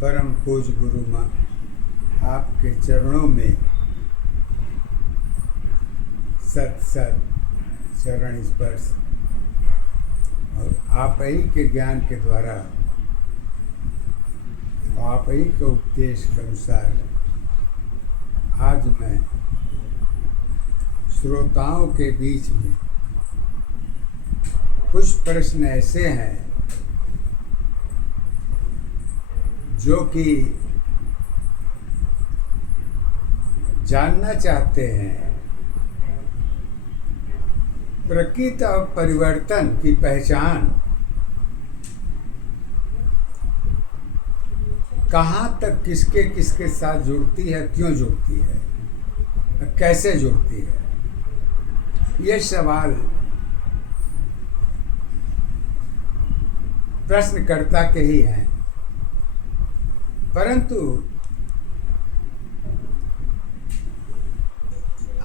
परम पूज गुरु माँ आपके चरणों में सत सत चरण स्पर्श और आप ही के ज्ञान के द्वारा आप ही के उपदेश के अनुसार आज मैं श्रोताओं के बीच में कुछ प्रश्न ऐसे हैं जो कि जानना चाहते हैं प्रकृति और परिवर्तन की पहचान कहाँ तक किसके किसके साथ जुड़ती है, क्यों जुड़ती है, कैसे जुड़ती है। ये सवाल प्रश्नकर्ता के ही हैं, परंतु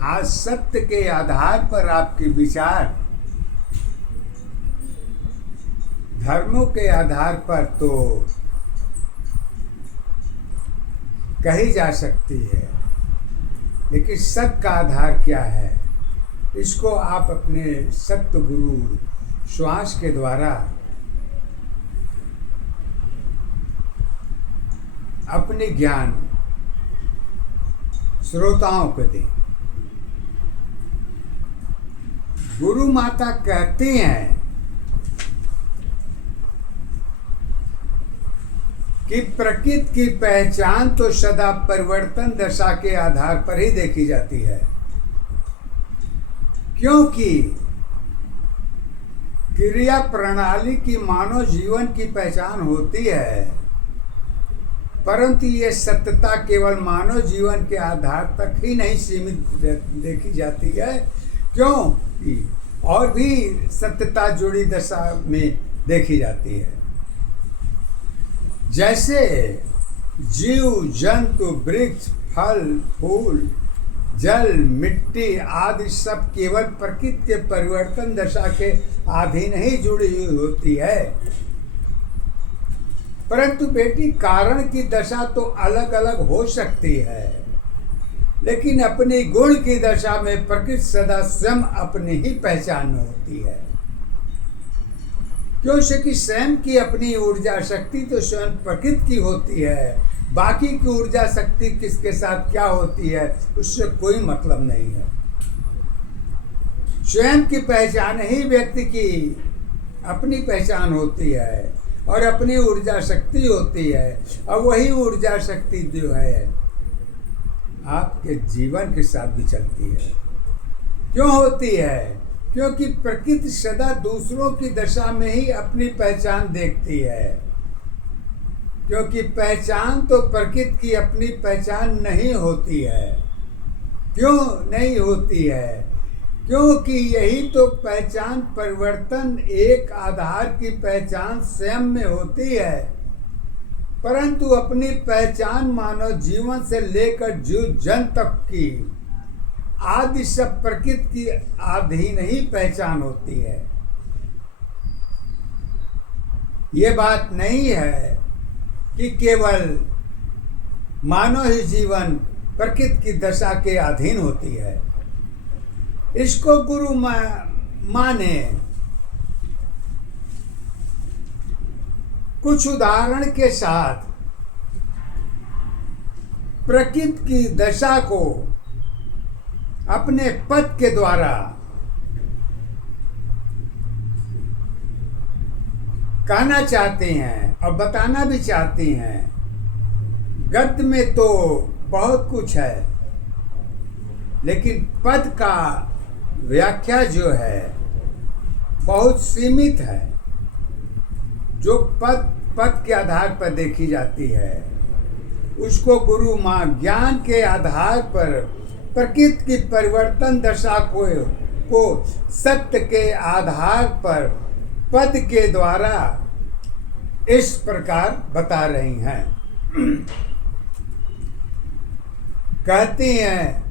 आज सत्य के आधार पर आपके विचार धर्मों के आधार पर तो कही जा सकती है, लेकिन सत्य का आधार क्या है, इसको आप अपने सत्य गुरु श्वास के द्वारा अपने ज्ञान श्रोताओं को दें। गुरु माता कहती हैं कि प्रकृति की पहचान तो सदा परिवर्तन दशा के आधार पर ही देखी जाती है, क्योंकि क्रिया प्रणाली की मानव जीवन की पहचान होती है, परंतु ये सत्यता केवल मानव जीवन के आधार तक ही नहीं सीमित देखी जाती है, क्यों और भी सत्यता जुड़ी दशा में देखी जाती है। जैसे जीव जंतु वृक्ष फल फूल जल मिट्टी आदि सब केवल प्रकृति के परिवर्तन दशा के अधीन ही जुड़ी हुई होती है, परंतु बेटी कारण की दशा तो अलग अलग हो सकती है, लेकिन अपनी गुण की दशा में प्रकृति सदा स्वयं अपनी ही पहचान में होती है, क्योंकि स्वयं की अपनी ऊर्जा शक्ति तो स्वयं प्रकृति की होती है, बाकी की ऊर्जा शक्ति किसके साथ क्या होती है उससे कोई मतलब नहीं है। स्वयं की पहचान ही व्यक्ति की अपनी पहचान होती है और अपनी ऊर्जा शक्ति होती है, और वही ऊर्जा शक्ति जो है आपके जीवन के साथ भी चलती है। क्यों होती है? क्योंकि प्रकृति सदा दूसरों की दशा में ही अपनी पहचान देखती है, क्योंकि पहचान तो प्रकृति की अपनी पहचान नहीं होती है। क्यों नहीं होती है? क्योंकि यही तो पहचान परिवर्तन एक आधार की पहचान स्वयं में होती है, परंतु अपनी पहचान मानव जीवन से लेकर जीव जन तक की आदि सब प्रकृति की अधीन ही पहचान होती है। ये बात नहीं है कि केवल मानव ही जीवन प्रकृति की दशा के अधीन होती है। इसको गुरु माने कुछ उदाहरण के साथ प्रकृति की दशा को अपने पद के द्वारा कहना चाहते हैं और बताना भी चाहते हैं। गद्य में तो बहुत कुछ है, लेकिन पद का व्याख्या जो है बहुत सीमित है, जो पद के आधार पर देखी जाती है उसको गुरु माँ ज्ञान के आधार पर प्रकृति की परिवर्तन दशा को सत्य के आधार पर पद के द्वारा इस प्रकार बता रही हैं। कहती हैं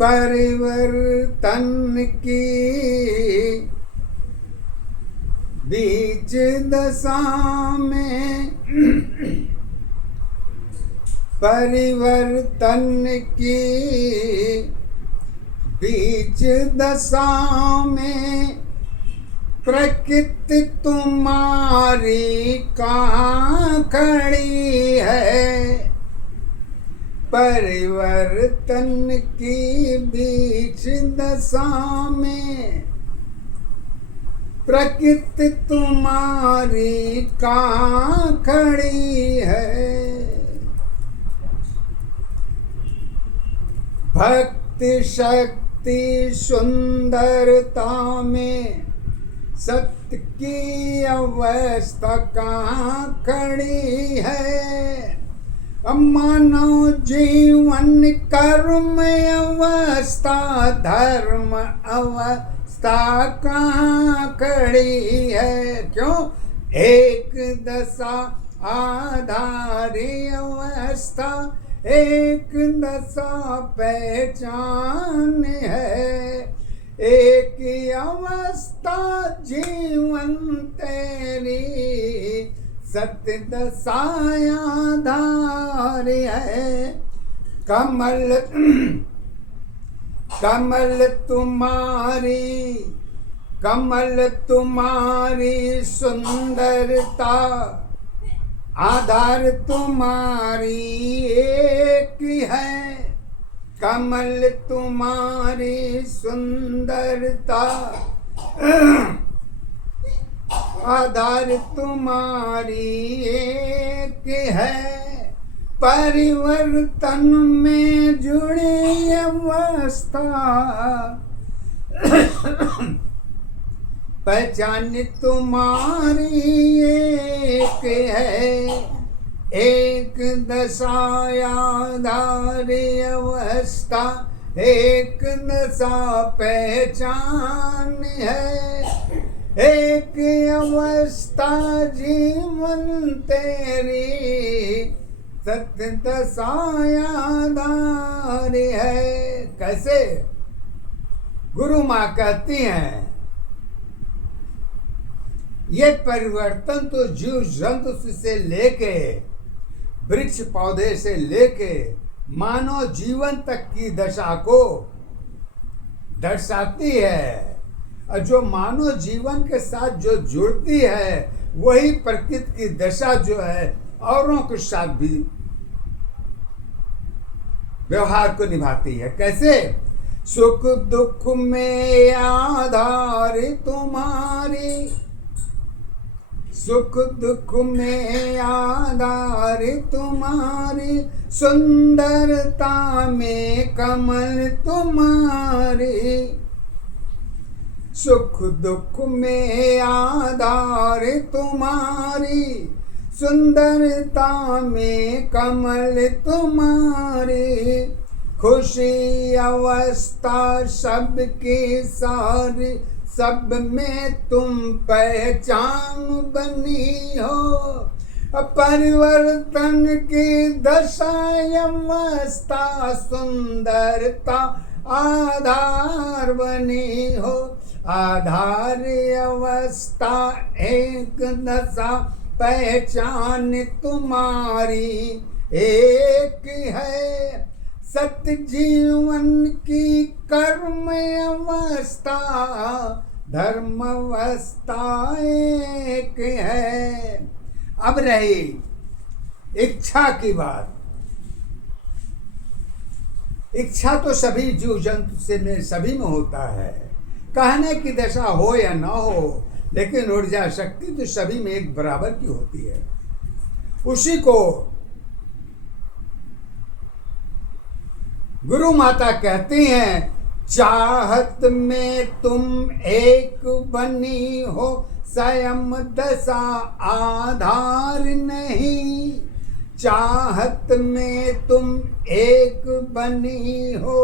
परिवर्तन की बीच दशा में परिवर्तन की बीच दशा में प्रकृति तुम्हारी कहाँ खड़ी है। परिवर्तन की बीच दशा में प्रकृति तुम्हारी कहाँ खड़ी है। भक्ति शक्ति सुंदरता में सत्य की अवस्था कहाँ खड़ी है। मानव जीवन कर्म अवस्था धर्म अवस्था कहाँ खड़ी है। क्यों? एक दशा आधारी अवस्था एक दशा पहचान है। एक अवस्था जीवन तेरी सत्य दशायाधार है। कमल कमल तुम्हारी सुंदरता आधार तुम्हारी एक है। कमल तुम्हारी सुंदरता आधार तुम्हारी एक है। परिवर्तन में जुड़ी अवस्था पहचान तुम्हारी एक है। एक दशायाधारी अवस्था एक दशा पहचान है। एक अवस्था जीवन तेरी सत्य दशायाधार है। कैसे? गुरु माँ कहती हैं ये परिवर्तन तो जीव जंतु से लेके वृक्ष पौधे से लेके मानव जीवन तक की दशा को दर्शाती है। और जो मानव जीवन के साथ जो जुड़ती है वही प्रकृति की दशा जो है औरों के साथ भी व्यवहार को निभाती है। कैसे? सुख दुख में आधार तुम्हारी सुख दुख में आधार तुम्हारी सुंदरता में कमल तुम्हारी। सुख दुख में आधार तुम्हारी सुंदरता में कमल तुम्हारी। खुशी अवस्था सबकी सारी सब में तुम पहचान बनी हो। परिवर्तन की दशा अवस्था सुंदरता आधार बनी हो। आधार अवस्था एक दशा पहचान तुम्हारी एक है। सत्य जीवन की कर्म अवस्था धर्म अवस्था एक है। अब रही इच्छा की बात। इच्छा तो सभी जीव जंतु से में सभी में होता है। कहने की दशा हो या ना हो, लेकिन ऊर्जा शक्ति तो सभी में एक बराबर की होती है। उसी को गुरु माता कहती हैं चाहत में तुम एक बनी हो स्वयं दशा आधार नहीं। चाहत में तुम एक बनी हो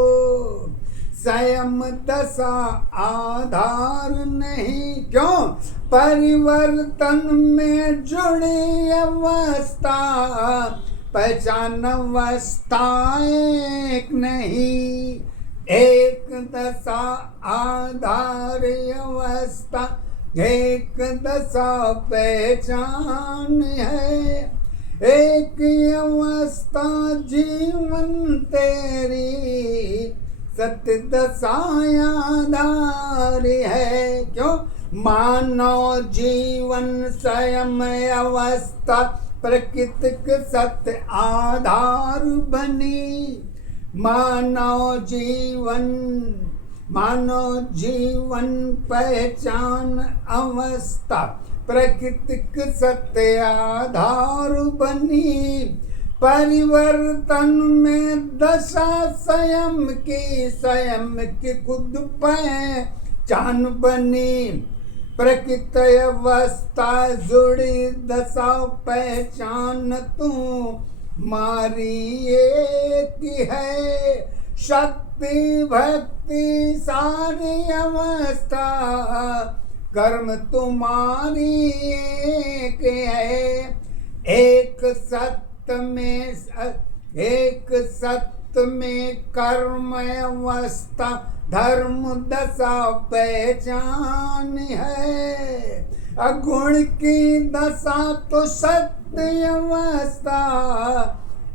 स्वयं दशा आधार नहीं। क्यों? परिवर्तन में जुड़ी अवस्था पहचान अवस्था एक नहीं। एक दशा आधार अवस्था एक दशा पहचान है। एक अवस्था जीवन तेरी सत्य दशायाधार है। क्यों? मानव जीवन स्वयं अवस्था प्रकृतिक सत्य आधार बनी। मानव जीवन पहचान अवस्था प्रकृतिक सत्य आधार बनी। परिवर्तन में दशा स्वयं की खुद पहचान बनी। प्रकृति अवस्था जुड़ी दशा पहचान तू मारी एक है। शक्ति भक्ति सारी अवस्था कर्म तुम्हारी एक है। एक सत्य में कर्म अवस्था धर्म दशा पहचान है। अगुण की दशा तो सत्य अवस्था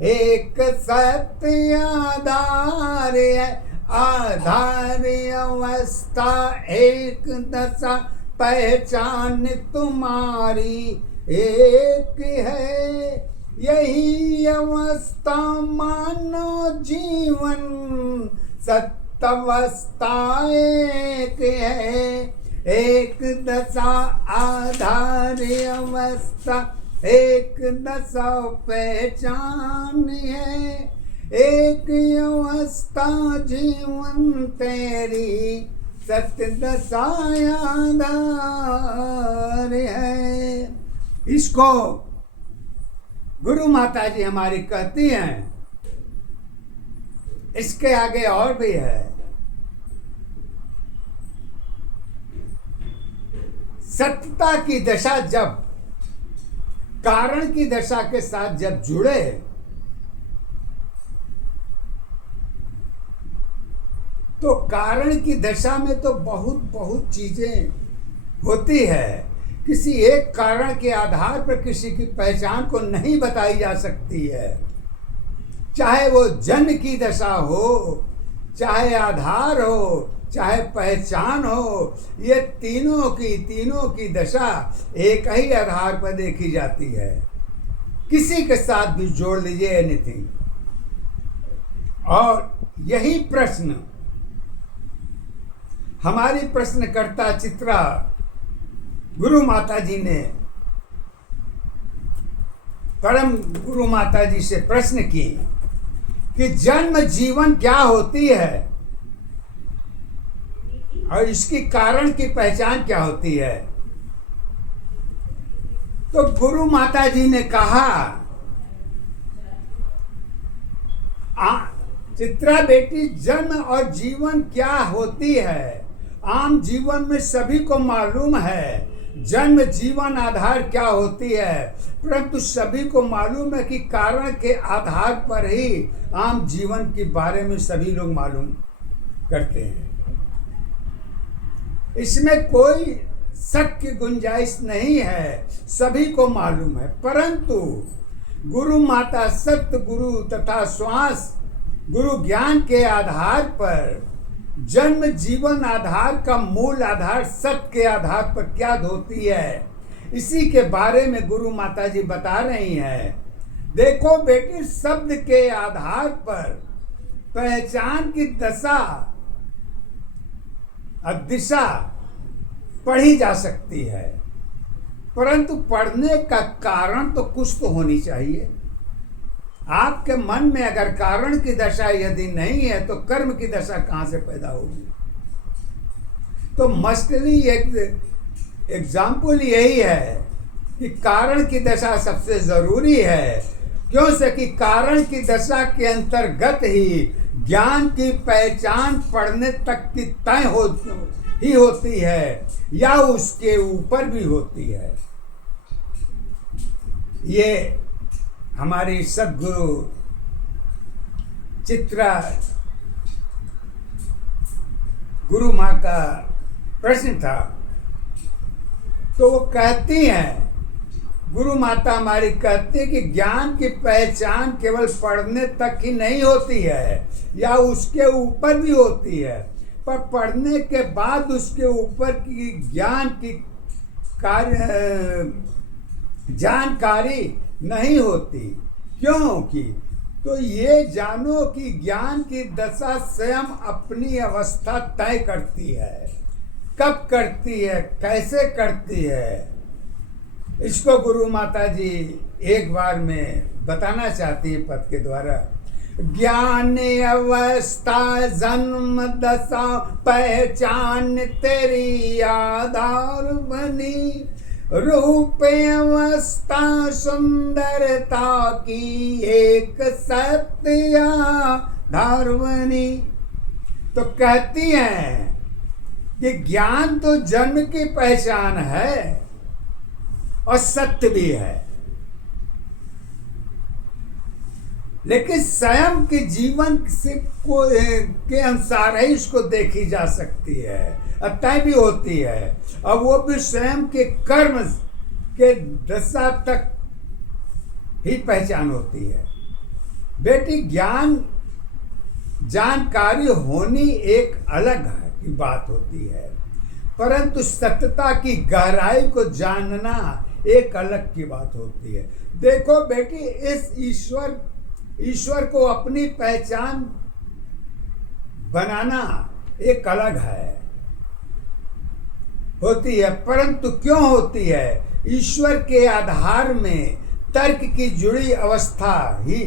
एक सत्य आधार है। आधार अवस्था एक दशा पहचान तुम्हारी एक है। यही अवस्था मानो जीवन सत्यावस्था एक है। एक दशा आधार अवस्था एक दशा पहचान है। एक अवस्था जीवन तेरी सत्य दशा आधार है। इसको गुरु माता जी हमारी कहती हैं। इसके आगे और भी है। सत्यता की दशा जब कारण की दशा के साथ जब जुड़े तो कारण की दशा में तो बहुत चीजें होती है। किसी एक कारण के आधार पर किसी की पहचान को नहीं बताई जा सकती है। चाहे वो जन्म की दशा हो, चाहे आधार हो, चाहे पहचान हो, ये तीनों की दशा एक ही आधार पर देखी जाती है। किसी के साथ भी जोड़ लीजिए एनीथिंग। और यही प्रश्न हमारी प्रश्नकर्ता चित्रा गुरु माता जी ने परम गुरु माता जी से प्रश्न की कि जन्म जीवन क्या होती है और इसकी कारण की पहचान क्या होती है। तो गुरु माता जी ने कहा, चित्रा बेटी, जन्म और जीवन क्या होती है आम जीवन में सभी को मालूम है। जन्म जीवन आधार क्या होती है, परंतु सभी को मालूम है कि कारण के आधार पर ही आम जीवन के बारे में सभी लोग मालूम करते हैं। इसमें कोई शक की गुंजाइश नहीं है, सभी को मालूम है। परंतु गुरु माता सत्य गुरु तथा श्वास गुरु ज्ञान के आधार पर जन्म जीवन आधार का मूल आधार सत्य के आधार पर क्या होती है, इसी के बारे में गुरु माता जी बता रही हैं। देखो बेटी, शब्द के आधार पर पहचान की दशा दिशा पढ़ी जा सकती है, परंतु पढ़ने का कारण तो कुछ तो होनी चाहिए। आपके मन में अगर कारण की दशा यदि नहीं है तो कर्म की दशा कहाँ से पैदा होगी। तो मस्टली एक एग्जाम्पल यही है कि कारण की दशा सबसे जरूरी है। क्यों से कि कारण की दशा के अंतर्गत ही ज्ञान की पहचान पढ़ने तक की तय होती है या उसके ऊपर भी होती है। ये हमारी सद्गुरु चित्रा गुरु माँ का प्रश्न था। तो वो कहती हैं, गुरु माता हमारी कहती है कि ज्ञान की पहचान केवल पढ़ने तक ही नहीं होती है, या उसके ऊपर भी होती है, पर पढ़ने के बाद उसके ऊपर की ज्ञान की जानकारी नहीं होती। क्योंकि तो ये जानो कि ज्ञान की दशा स्वयं अपनी अवस्था तय करती है। कब करती है, कैसे करती है, इसको गुरु माता जी एक बार में बताना चाहती है पद के द्वारा। ज्ञान अवस्था जन्म दशा पहचान तेरी आधार बनी, रूप अवस्था सुंदरता की एक सत्य आधार बनी। तो कहती हैं कि ज्ञान तो जन्म की पहचान है और सत्य भी है, लेकिन स्वयं के जीवन से के अनुसार ही इसको देखी जा सकती है, तय भी होती है, और वो भी स्वयं के कर्म के दशा तक ही पहचान होती है। बेटी, ज्ञान जानकारी होनी एक अलग की बात होती है, परंतु सत्यता की गहराई को जानना एक अलग की बात होती है। देखो बेटी, इस ईश्वर को अपनी पहचान बनाना एक अलग है, होती है, परंतु क्यों होती है? ईश्वर के आधार में तर्क की जुड़ी अवस्था ही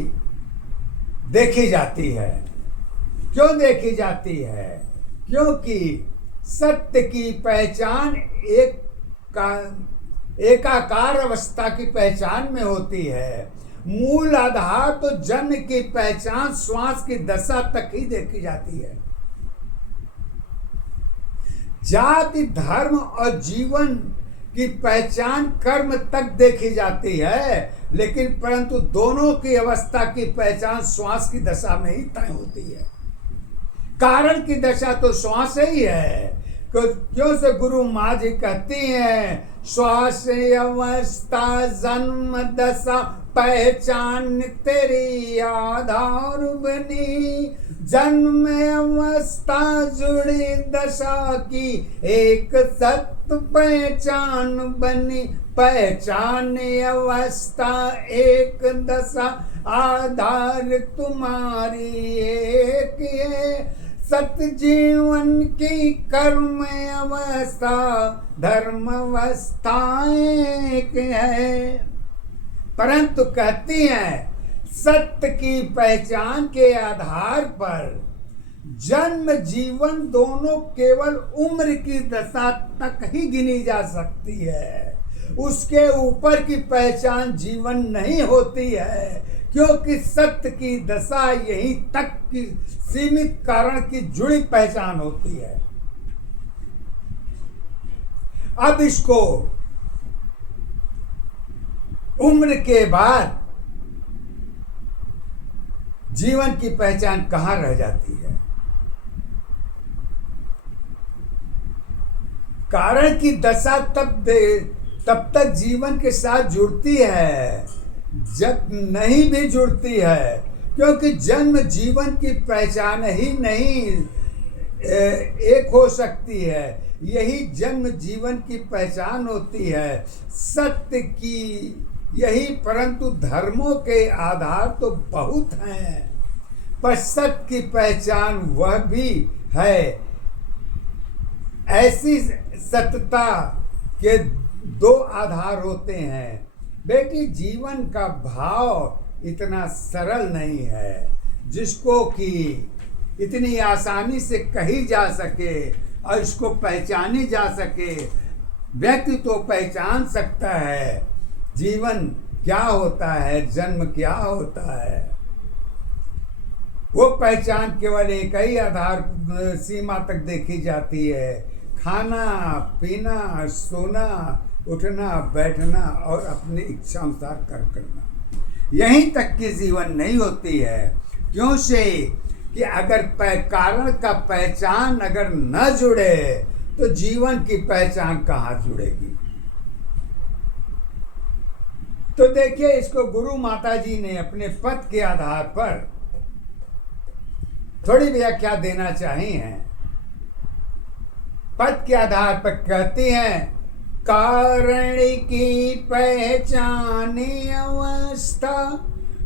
देखी जाती है। क्यों देखी जाती है? क्योंकि सत्य की पहचान एकाकार अवस्था की पहचान में होती है। मूल आधार तो जन्म की पहचान श्वास की दशा तक ही देखी जाती है। जाति, धर्म और जीवन की पहचान कर्म तक देखी जाती है, लेकिन परंतु दोनों की अवस्था की पहचान श्वास की दशा में ही तय होती है। कारण की दशा तो श्वास ही है। क्यों से गुरु माँ जी कहती हैं, श्वास अवस्था जन्म दशा पहचान तेरी आधार बनी, जन्म अवस्था जुड़ी दशा की एक सत्य पहचान बनी, पहचान अवस्था एक दशा आधार तुम्हारी एक है, सत्य जीवन की कर्म अवस्था धर्म अवस्था एक है। परंतु कहती हैं, सत्य की पहचान के आधार पर जन्म जीवन दोनों केवल उम्र की दशा तक ही गिनी जा सकती है। उसके ऊपर की पहचान जीवन नहीं होती है, क्योंकि सत्य की दशा यहीं तक की सीमित कारण की जुड़ी पहचान होती है। अब इसको उम्र के बाद जीवन की पहचान कहाँ रह जाती है? कारण की दशा तब तक जीवन के साथ जुड़ती है जब नहीं भी जुड़ती है, क्योंकि जन्म जीवन की पहचान ही नहीं एक हो सकती है। यही जन्म जीवन की पहचान होती है, सत्य की यही। परंतु धर्मों के आधार तो बहुत हैं, पर सत्य की पहचान वह भी है। ऐसी सत्यता के दो आधार होते हैं। बेटी, जीवन का भाव इतना सरल नहीं है जिसको कि इतनी आसानी से कही जा सके और इसको पहचानी जा सके। व्यक्ति तो पहचान सकता है जीवन क्या होता है, जन्म क्या होता है। वो पहचान केवल एक ही आधार सीमा तक देखी जाती है, खाना पीना, सोना, उठना, बैठना और अपनी इच्छा अनुसार कर करना। यहीं तक की जीवन नहीं होती है। क्यों से कि अगर कारण का पहचान अगर न जुड़े तो जीवन की पहचान कहाँ जुड़ेगी? तो देखिए, इसको गुरु माता जी ने अपने पद के आधार पर थोड़ी व्याख्या देना चाही हैं। पद के आधार पर कहती हैं, कारण की पहचान अवस्था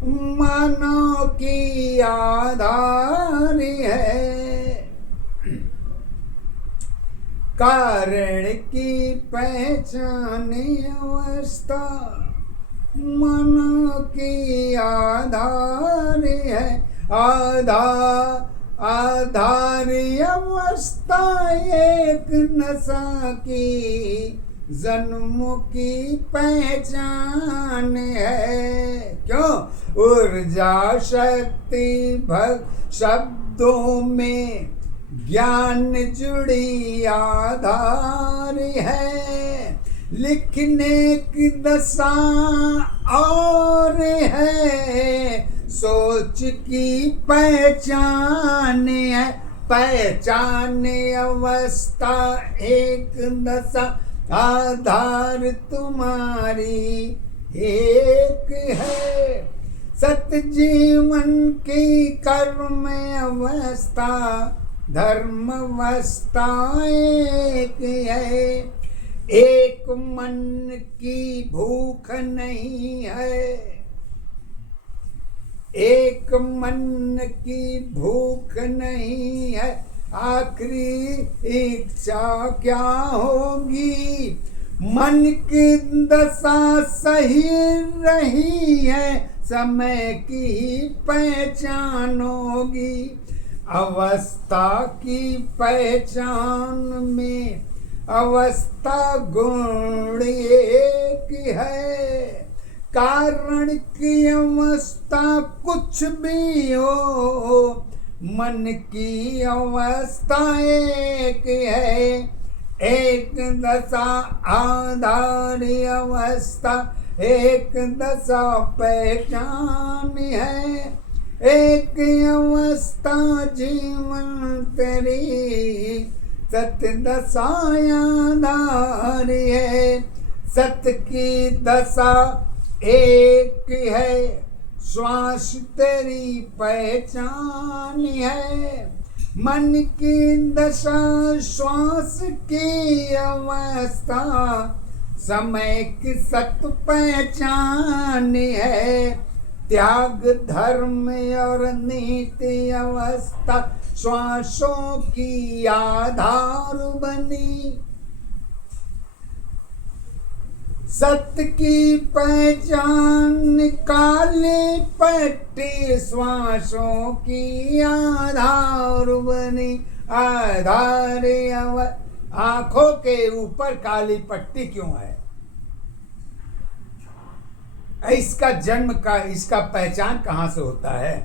मनो की आधार है। कारण की पहचान अवस्था मन की आधार है। आधार अवस्था एक नशा की जन्म की पहचान है। क्यों? ऊर्जा शक्ति भक्त शब्दों में ज्ञान जुड़ी आधार है। लिखने की दशा और है, सोच की पहचान है। पहचान अवस्था एक दशा, आधार तुम्हारी एक है। सत्य जीवन की कर्म अवस्था धर्म अवस्था एक है। एक मन की भूख नहीं है। एक मन की भूख नहीं है। आखिरी इच्छा क्या होगी? मन की दशा सही रही है, समय की पहचान होगी। अवस्था की पहचान में अवस्था गुण एक है। कारण की अवस्था कुछ भी हो, मन की अवस्था एक है। एक दशा आधार अवस्था एक दशा पहचान है। एक अवस्था जीवन तेरी सत्य दशा आधार है। सत्य की दशा एक है, श्वास तेरी पहचान है। मन की दशा श्वास की अवस्था समय की सत्य पहचान है। त्याग धर्म और नीति अवस्था श्वासों की आधार बनी। सत्य की पहचान काले पट्टी श्वासों की आधार बनी। आधार आंखों के ऊपर काली पट्टी क्यों है? इसका जन्म का इसका पहचान कहां से होता है?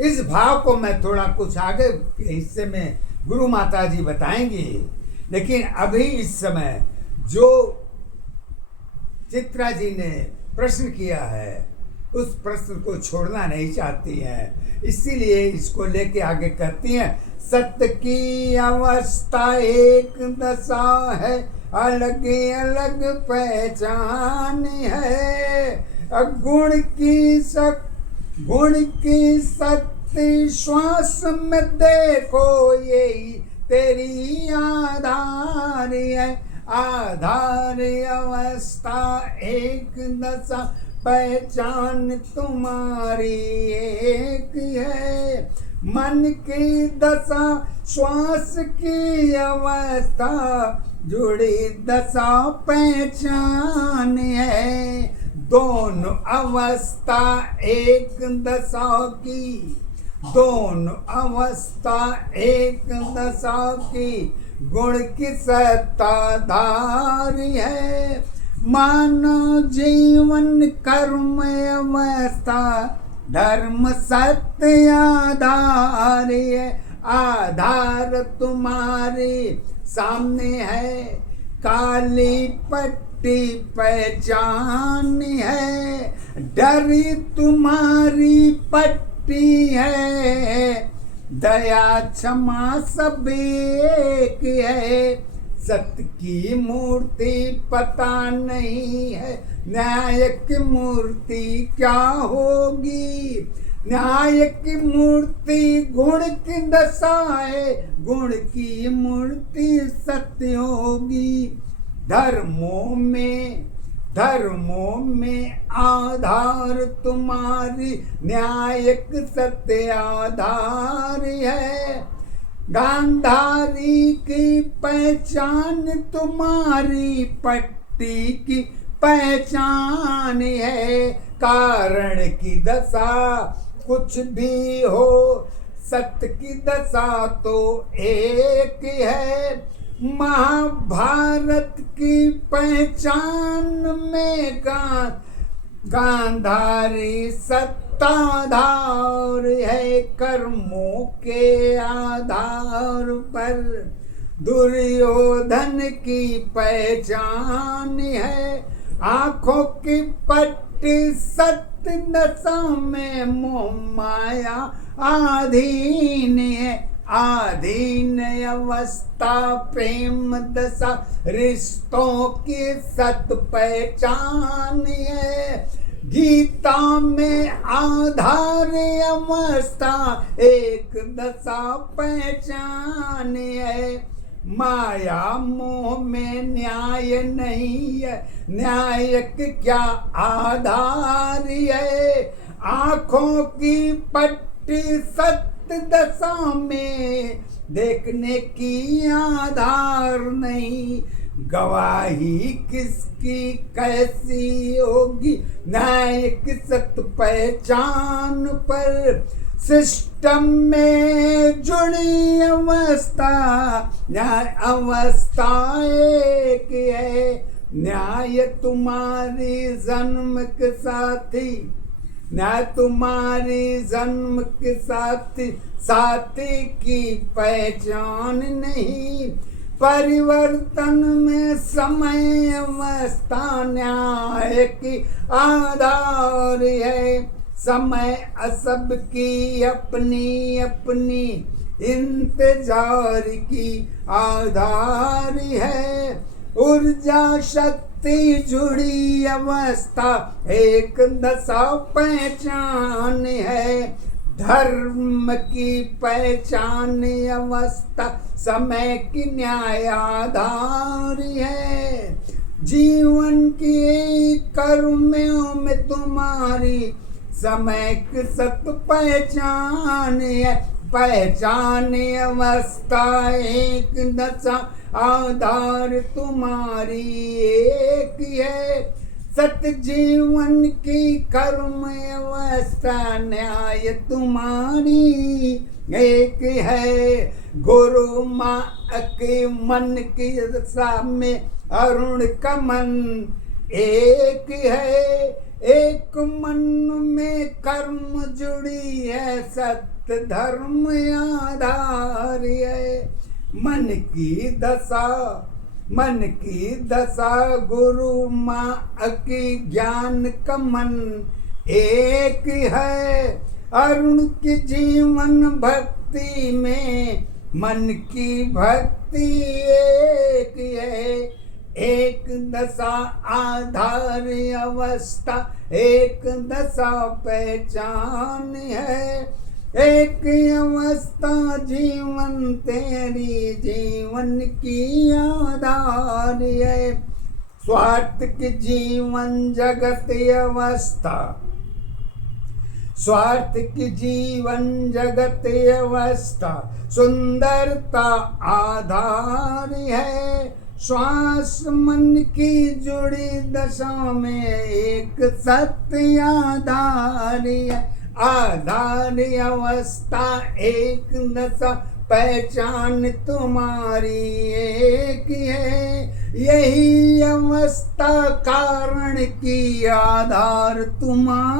इस भाव को मैं थोड़ा कुछ आगे के हिस्से में गुरु माता जी बताएंगी, लेकिन अभी इस समय जो चित्रा जी ने प्रश्न किया है उस प्रश्न को छोड़ना नहीं चाहती हैं, इसीलिए इसको लेके आगे कहती हैं। सत्य की अवस्था एक दशा है, अलग अलग पहचान है। गुण की सत्य श्वास में देखो, यही तेरी आधार है। आधार अवस्था एक दशा पहचान तुम्हारी एक है। मन की दशा श्वास की अवस्था जुड़ी दशा पहचान है। दोनों अवस्था एक दशा की, दोनों अवस्था एक दशा की गुण की सत्ताधारी है। मानव जीवन कर्म अवस्था धर्म सत्य आधार है। आधार तुम्हारे सामने है, काली पट्टी पहचान है। डरी तुम्हारी पट्टी है, दया क्षमा सब एक है। सत्य की मूर्ति पता नहीं है, न्याय की मूर्ति क्या होगी। न्याय की मूर्ति गुण की दशा है, गुण की मूर्ति सत्य होगी। धर्मों में आधार तुम्हारी न्यायिक सत्य आधार है। गांधारी की पहचान तुम्हारी पट्टी की पहचान है। कारण की दशा कुछ भी हो, सत्य की दशा तो एक है। महाभारत की पहचान में गांधारी सत्ताधार है। कर्मों के आधार पर दुर्योधन की पहचान है। आंखों की पट्टी सत्य दशा में मोह माया आधीन है। आधीन अवस्था प्रेम दशा रिश्तों की सत पहचान है। गीता में आधार अवस्था एक दशा पहचान है। माया मोह में न्याय नहीं है, न्यायिक क्या आधार है। आंखों की पट्टी सत्य दशा में देखने की आधार नहीं। गवाही किसकी कैसी होगी, न्यायिक सत्य पहचान पर। सिस्टम में जुड़ी अवस्था न्याय अवस्था एक है। न्याय तुम्हारी जन्म के साथी, न्याय तुम्हारी जन्म के साथी की पहचान नहीं। परिवर्तन में समय अवस्था न्याय की आधार है। समय असब की अपनी अपनी इंतजार की आधार है। ऊर्जा शक्ति जुड़ी अवस्था एक दशा पहचान है। धर्म की पहचान अवस्था समय की न्याय आधार है। जीवन की कर्मों में तुम्हारी समय की सत्य पहचान है। पहचान अवस्था एक दशा आधार तुम्हारी एक है। सत्य जीवन की कर्म अवस्था न्याय तुम्हारी एक है। गुरु माँ के मन की दशा में अरुण का मन एक है। एक मन में कर्म जुड़ी है, सत्य धर्म आधार है। मन की दशा गुरु माँ की ज्ञान का मन एक है। अरुण की जीवन भक्ति में मन की भक्ति एक है। एक दशा आधार अवस्था एक दशा पहचान है। एक अवस्था जीवन तेरी जीवन की आधार है। स्वार्थ की जीवन जगत अवस्था, स्वार्थ की जीवन जगत अवस्था सुंदरता आधार है। श्वास मन की जुड़ी दशा में एक सत्य आधार है। आधार अवस्था एक दशा पहचान तुम्हारी एक है। यही अवस्था कारण की आधार तुम्हारी।